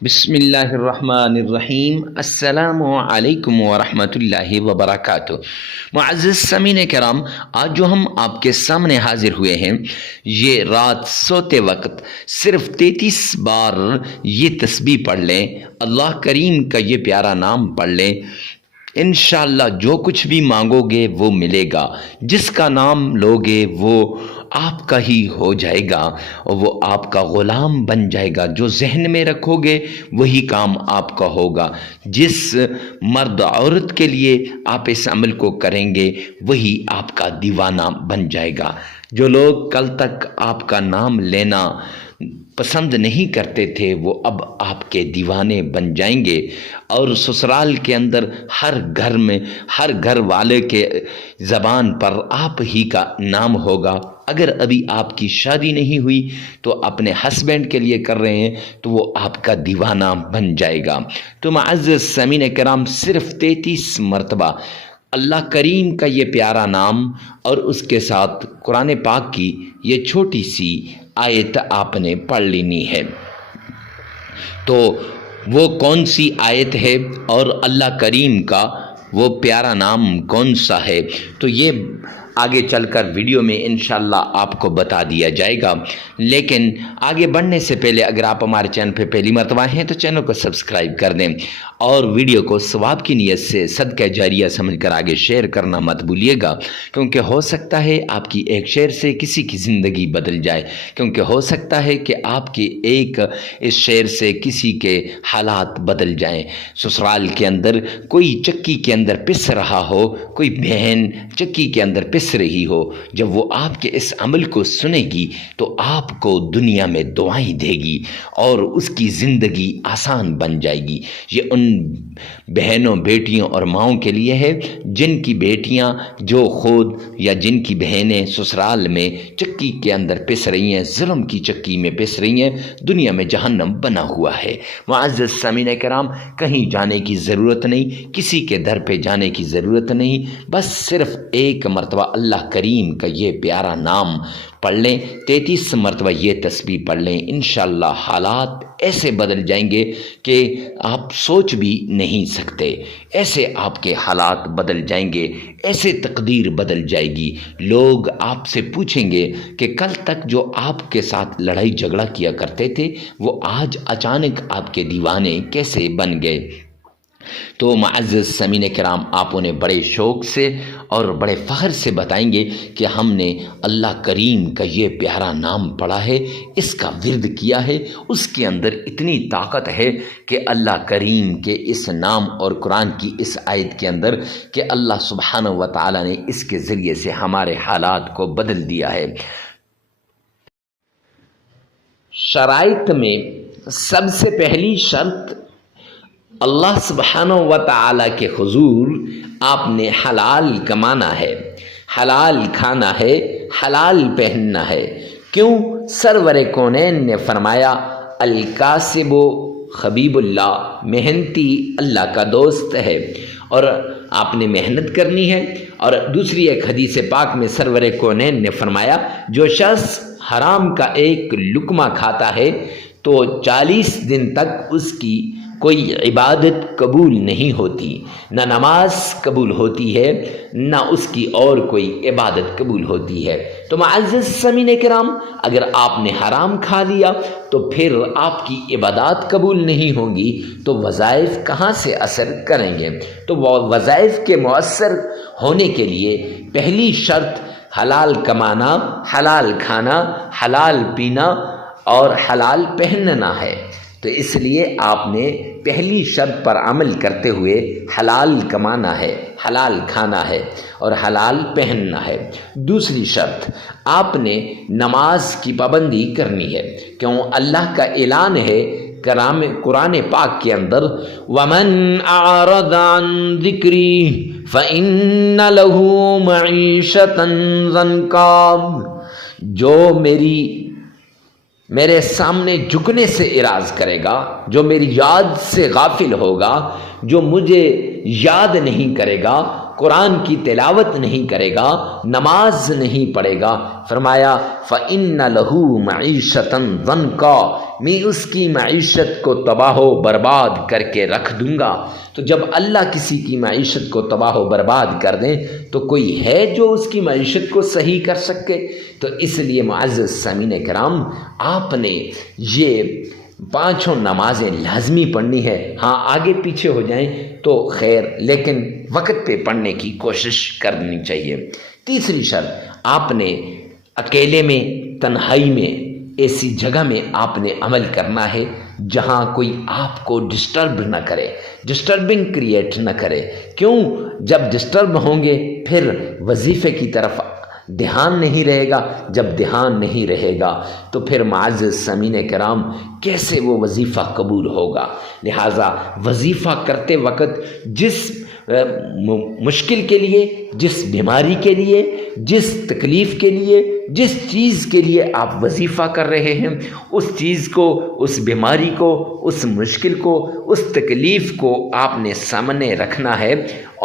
بسم اللہ الرحمن الرحیم۔ السلام علیکم ورحمۃ اللہ وبرکاتہ۔ معزز سامعین کرام، آج جو ہم آپ کے سامنے حاضر ہوئے ہیں، یہ رات سوتے وقت صرف 33 بار یہ تسبیح پڑھ لیں، اللہ کریم کا یہ پیارا نام پڑھ لیں، انشاءاللہ جو کچھ بھی مانگو گے وہ ملے گا، جس کا نام لوگے وہ آپ کا ہی ہو جائے گا اور وہ آپ کا غلام بن جائے گا۔ جو ذہن میں رکھو گے وہی کام آپ کا ہوگا۔ جس مرد عورت کے لیے آپ اس عمل کو کریں گے وہی آپ کا دیوانہ بن جائے گا۔ جو لوگ کل تک آپ کا نام لینا پسند نہیں کرتے تھے وہ اب آپ کے دیوانے بن جائیں گے، اور سسرال کے اندر ہر گھر میں ہر گھر والے کے زبان پر آپ ہی کا نام ہوگا۔ اگر ابھی آپ کی شادی نہیں ہوئی تو اپنے ہسبینڈ کے لیے کر رہے ہیں تو وہ آپ کا دیوانہ بن جائے گا۔ تو معزز سامعین کرام، صرف 33 مرتبہ اللہ کریم کا یہ پیارا نام اور اس کے ساتھ قرآن پاک کی یہ چھوٹی سی آیت آپ نے پڑھ لینی ہے۔ تو وہ کون سی آیت ہے اور اللہ کریم کا وہ پیارا نام کون سا ہے، تو یہ آگے چل کر ویڈیو میں انشاءاللہ آپ کو بتا دیا جائے گا۔ لیکن آگے بڑھنے سے پہلے اگر آپ ہمارے چینل پہ پہلی مرتبہ ہیں تو چینل کو سبسکرائب کر دیں اور ویڈیو کو ثواب کی نیت سے صدقہ جاریہ سمجھ کر آگے شیئر کرنا مت بھولیے گا، کیونکہ ہو سکتا ہے آپ کی ایک شیئر سے کسی کی زندگی بدل جائے، کیونکہ ہو سکتا ہے کہ آپ کی ایک اس شیئر سے کسی کے حالات بدل جائیں۔ سسرال کے اندر کوئی چکی کے اندر پس رہا ہو، کوئی بہن چکی کے اندر پس رہی ہو، جب وہ آپ کے اس عمل کو سنے گی تو آپ کو دنیا میں دعائیں دے گی اور اس کی زندگی آسان بن جائے گی۔ یہ ان بہنوں، بیٹیوں اور ماؤں کے لیے ہے جن کی بیٹیاں جو خود یا جن کی بہنیں سسرال میں چکی کے اندر پس رہی ہیں، ظلم کی چکی میں پس رہی ہیں، دنیا میں جہنم بنا ہوا ہے۔ معزز سامعین کرام، کہیں جانے کی ضرورت نہیں، کسی کے در پہ جانے کی ضرورت نہیں، بس صرف ایک مرتبہ اللہ کریم کا یہ پیارا نام پڑھ لیں، 33 مرتبہ یہ تسبیح پڑھ لیں، انشاءاللہ حالات ایسے بدل جائیں گے کہ آپ سوچ بھی نہیں سکتے۔ ایسے آپ کے حالات بدل جائیں گے، ایسے تقدیر بدل جائے گی۔ لوگ آپ سے پوچھیں گے کہ کل تک جو آپ کے ساتھ لڑائی جھگڑا کیا کرتے تھے وہ آج اچانک آپ کے دیوانے کیسے بن گئے؟ تو معزز سامعین کرام، آپ انہیں بڑے شوق سے اور بڑے فخر سے بتائیں گے کہ ہم نے اللہ کریم کا یہ پیارا نام پڑھا ہے، اس کا ورد کیا ہے، اس کے اندر اتنی طاقت ہے کہ اللہ کریم کے اس نام اور قرآن کی اس آیت کے اندر کہ اللہ سبحانہ و تعالی نے اس کے ذریعے سے ہمارے حالات کو بدل دیا ہے۔ شرائط میں سب سے پہلی شرط، اللہ سبحانہ و تعالی کے حضور آپ نے حلال کمانا ہے، حلال کھانا ہے، حلال پہننا ہے۔ کیوں؟ سرور کونین نے فرمایا الکاسب حبیب اللہ، محنتی اللہ کا دوست ہے، اور آپ نے محنت کرنی ہے۔ اور دوسری ایک حدیث پاک میں سرور کونین نے فرمایا جو شخص حرام کا ایک لقمہ کھاتا ہے تو 40 دن تک اس کی کوئی عبادت قبول نہیں ہوتی، نہ نماز قبول ہوتی ہے، نہ اس کی اور کوئی عبادت قبول ہوتی ہے۔ تو معزز سامعین کرام، اگر آپ نے حرام کھا لیا تو پھر آپ کی عبادات قبول نہیں ہوں گی تو وظائف کہاں سے اثر کریں گے؟ تو وہ وظائف کے مؤثر ہونے کے لیے پہلی شرط حلال کمانا، حلال کھانا، حلال پینا اور حلال پہننا ہے۔ تو اس لیے آپ نے پہلی شرط پر عمل کرتے ہوئے حلال کمانا ہے، حلال کھانا ہے اور حلال پہننا ہے۔ دوسری شرط، آپ نے نماز کی پابندی کرنی ہے، کیوں اللہ کا اعلان ہے قرآن پاک کے اندر وَمَنْ أَعْرَضَ عَنْ ذِكْرِي فَإِنَّ لَهُ مَعِيشَةً ضَنْكًا، جو میرے سامنے جھکنے سے اعراض کرے گا، جو میری یاد سے غافل ہوگا، جو مجھے یاد نہیں کرے گا، قرآن کی تلاوت نہیں کرے گا، نماز نہیں پڑھے گا، فرمایا فَإِنَّ لَهُ مَعِيشَةً ضَنْكَا، میں اس کی معیشت کو تباہ و برباد کر کے رکھ دوں گا۔ تو جب اللہ کسی کی معیشت کو تباہ و برباد کر دیں تو کوئی ہے جو اس کی معیشت کو صحیح کر سکے؟ تو اس لیے معزز سامعین کرام، آپ نے یہ 5 نمازیں لازمی پڑھنی ہے۔ ہاں آگے پیچھے ہو جائیں تو خیر، لیکن وقت پہ پڑھنے کی کوشش کرنی چاہیے۔ تیسری شرط، آپ نے اکیلے میں، تنہائی میں، ایسی جگہ میں آپ نے عمل کرنا ہے جہاں کوئی آپ کو ڈسٹرب نہ کرے، ڈسٹربنگ کریٹ نہ کرے۔ کیوں؟ جب ڈسٹرب ہوں گے پھر وظیفے کی طرف دھیان نہیں رہے گا، جب دھیان نہیں رہے گا تو پھر معزز سامعین کرام کیسے وہ وظیفہ قبول ہوگا؟ لہٰذا وظیفہ کرتے وقت جس مشکل کے لیے، جس بیماری کے لیے، جس تکلیف کے لیے، جس چیز کے لیے آپ وظیفہ کر رہے ہیں، اس چیز کو، اس بیماری کو، اس مشکل کو، اس تکلیف کو آپ نے سامنے رکھنا ہے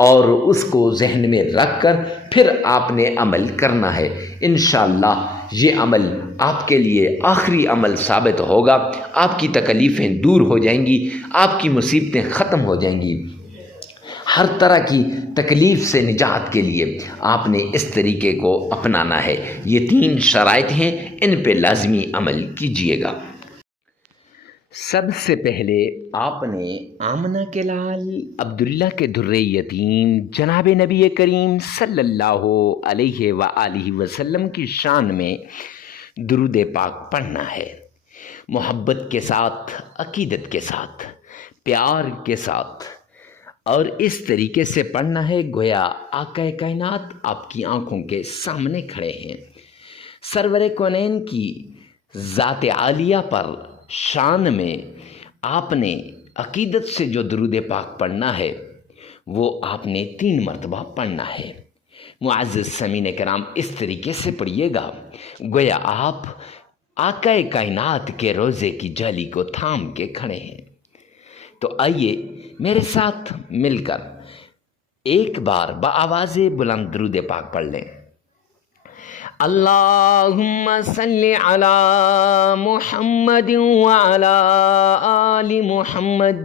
اور اس کو ذہن میں رکھ کر پھر آپ نے عمل کرنا ہے۔ انشاءاللہ یہ عمل آپ کے لیے آخری عمل ثابت ہوگا، آپ کی تکلیفیں دور ہو جائیں گی، آپ کی مصیبتیں ختم ہو جائیں گی۔ ہر طرح کی تکلیف سے نجات کے لیے آپ نے اس طریقے کو اپنانا ہے۔ یہ 3 شرائط ہیں، ان پہ لازمی عمل کیجیے گا۔ سب سے پہلے آپ نے آمنہ کے لال عبداللہ کے در یتیم جناب نبی کریم صلی اللہ علیہ وآلہ وسلم کی شان میں درود پاک پڑھنا ہے، محبت کے ساتھ، عقیدت کے ساتھ، پیار کے ساتھ، اور اس طریقے سے پڑھنا ہے گویا آقا کائنات آپ کی آنکھوں کے سامنے کھڑے ہیں۔ سرور کونین کی ذات عالیہ پر شان میں آپ نے عقیدت سے جو درود پاک پڑھنا ہے وہ آپ نے 3 مرتبہ پڑھنا ہے۔ معزز سامعین کرام اس طریقے سے پڑھیے گا گویا آپ آقا کائنات کے روضے کی جالی کو تھام کے کھڑے ہیں۔ تو آئیے میرے ساتھ مل کر ایک بار بآواز بلند درود پاک پڑھ لیں۔ اللہم صلی علی محمد وعلی آل محمد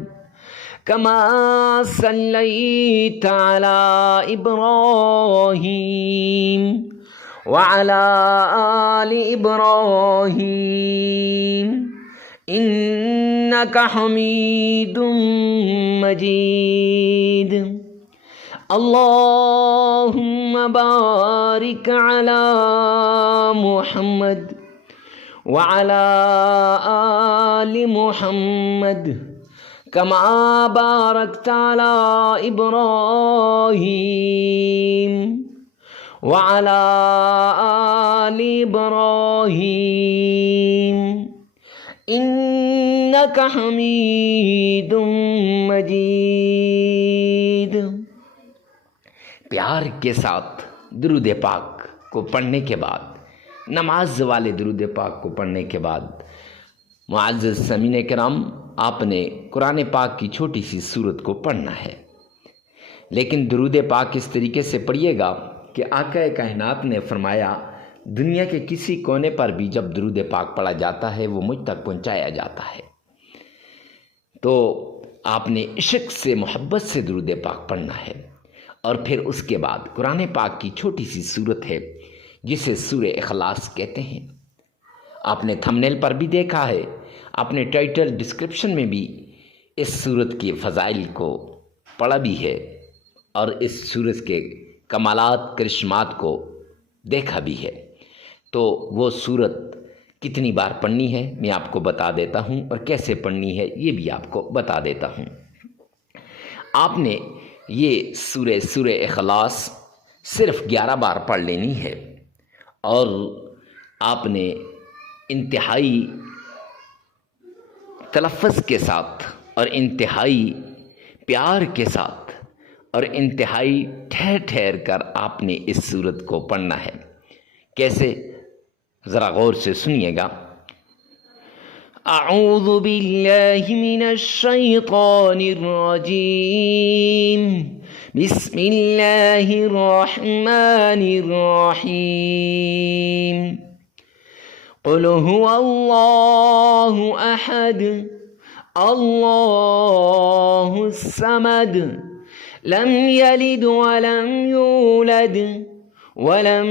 کما صلیت علی ابراہیم وعلی آل ابراہیم انک حمید مجید۔ اللہم بارک علی محمد وعلی آل محمد کما بارکت علی ابراہیم وعلی آل ابراہیم انک حمید مجید۔ پیار کے ساتھ درود پاک کو پڑھنے کے بعد، نماز والے درود پاک کو پڑھنے کے بعد، معزز سامعین کرام آپ نے قرآن پاک کی چھوٹی سی سورت کو پڑھنا ہے، لیکن درود پاک اس طریقے سے پڑھیے گا کہ آقا کائنات نے فرمایا دنیا کے کسی کونے پر بھی جب درود پاک پڑھا جاتا ہے وہ مجھ تک پہنچایا جاتا ہے۔ تو آپ نے عشق سے، محبت سے درود پاک پڑھنا ہے، اور پھر اس کے بعد قرآن پاک کی چھوٹی سی سورت ہے جسے سورہ اخلاص کہتے ہیں۔ آپ نے تھمبنیل پر بھی دیکھا ہے، آپ نے ٹائٹل ڈسکرپشن میں بھی اس سورت کے فضائل کو پڑھا بھی ہے اور اس سورت کے کمالات، کرشمات کو دیکھا بھی ہے۔ تو وہ سورت کتنی بار پڑھنی ہے میں آپ کو بتا دیتا ہوں، اور کیسے پڑھنی ہے یہ بھی آپ کو بتا دیتا ہوں۔ آپ نے یہ سورہ اخلاص صرف 11 بار پڑھ لینی ہے، اور آپ نے انتہائی تلفظ کے ساتھ اور انتہائی پیار کے ساتھ اور انتہائی ٹھہر ٹھہر کر آپ نے اس سورت کو پڑھنا ہے۔ کیسے؟ ذرا غور سے سنیے گا۔ اعوذ باللہ من الشیطان الرجیم بسم اللہ الرحمن الرحیم قل هو اللہ احد اللہ الصمد لم یلد ولم یولد ولم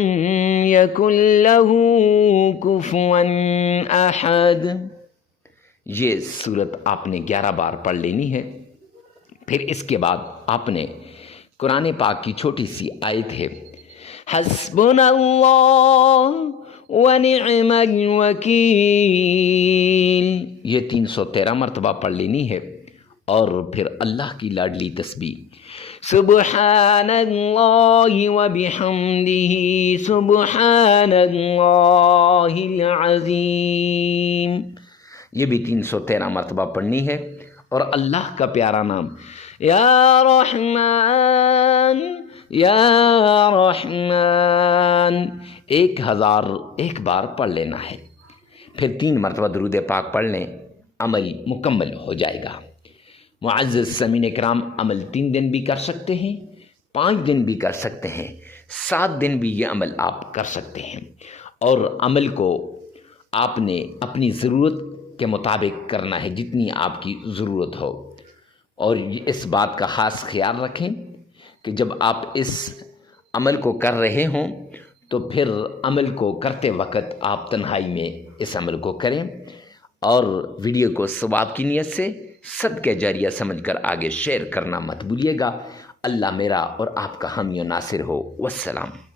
یکن له کفوا احد۔ یہ سورت آپ نے 11 بار پڑھ لینی ہے۔ پھر اس کے بعد آپ نے قرآن پاک کی چھوٹی سی آیت ہے حسبنا اللہ ونعم الوکیل، یہ 313 مرتبہ پڑھ لینی ہے۔ اور پھر اللہ کی لاڈلی تسبیح سبحان اللہ وبحمدہ سبحان اللہ العظیم، یہ بھی 313 مرتبہ پڑھنی ہے۔ اور اللہ کا پیارا نام یا رحمان یا رحمان 1001 بار پڑھ لینا ہے۔ پھر 3 مرتبہ درود پاک پڑھ لیں، عمل مکمل ہو جائے گا۔ معزز سامعین کرام، عمل 3 دن بھی کر سکتے ہیں، 5 دن بھی کر سکتے ہیں، 7 دن بھی یہ عمل آپ کر سکتے ہیں۔ اور عمل کو آپ نے اپنی ضرورت کے مطابق کرنا ہے، جتنی آپ کی ضرورت ہو۔ اور اس بات کا خاص خیال رکھیں کہ جب آپ اس عمل کو کر رہے ہوں تو پھر عمل کو کرتے وقت آپ تنہائی میں اس عمل کو کریں، اور ویڈیو کو ثواب کی نیت سے صدقہ جاریہ سمجھ کر آگے شیئر کرنا مت بھولیے گا۔ اللہ میرا اور آپ کا حامی و ناصر ہو۔ والسلام۔